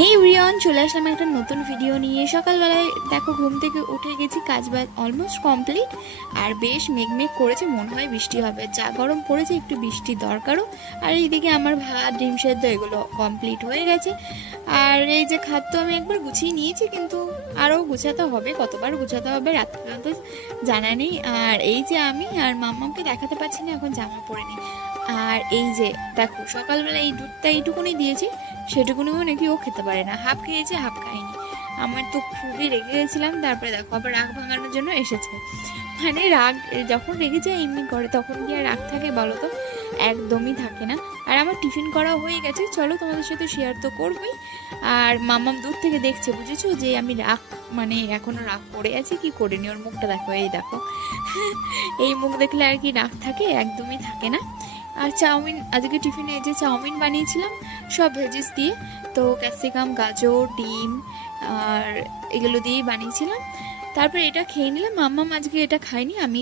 হেই রিয়ন, চলে আসলাম একটা নতুন ভিডিও নিয়ে। সকালবেলায় দেখো ঘুম থেকে উঠে গেছি, কাজ বাজ অলমোস্ট কমপ্লিট। আর বেশ মেঘমেঘ করেছে, মনে হয় বৃষ্টি হবে, যা গরম পড়েছে একটু বৃষ্টি দরকারও। আর এইদিকে আমার ভাত ডিম সেদ্ধ এগুলো কমপ্লিট হয়ে গেছে। আর এই যে খাদ্য আমি একবার গুছিয়ে নিয়েছি, কিন্তু আরও গুছাতে হবে, কতবার গুছাতে হবে রাত পর্যন্ত জানা নেই। আর এই যে আমি আর মাম্মাকে দেখাতে পাচ্ছি না, এখন জামা পরে নিই। আর এই যে দেখো সকালবেলা এই দুধটা এইটুকুনি দিয়েছি, সেটুকুনিও নাকি ও খেতে পারে না, হাফ খেয়েছে হাফ খায়নি। আমার তো খুবই রেগে গেছিলাম। তারপরে দেখো আবার রাগ ভাঙানোর জন্য এসেছে। মানে রাগ যখন রেগে যায় এমনি করে, তখন কি আর রাগ থাকে বলো তো? একদমই থাকে না। আর আমার টিফিন করা হয়ে গেছে, চলো তোমাদের সাথে শেয়ার তো করবোই। আর মাম্মাম দূর থেকে দেখছে, বুঝেছো, যে আমি রাগ মানে এখনো রাগ করে আছি কি করিনি। ওর মুখটা দেখো, এই দেখো। এই মুখ দেখলে আর কি রাগ থাকে? একদমই থাকে না। আর চাউমিন, আজকে টিফিনে এই যে চাউমিন বানিয়েছিলাম সব ভেজিস দিয়ে, তো ক্যাপসিকাম গাজর ডিম আর এগুলো দিয়েই বানিয়েছিলাম। তারপরে এটা খেয়ে নিলাম। মাম্মাম আজকে এটা খাইনি, আমি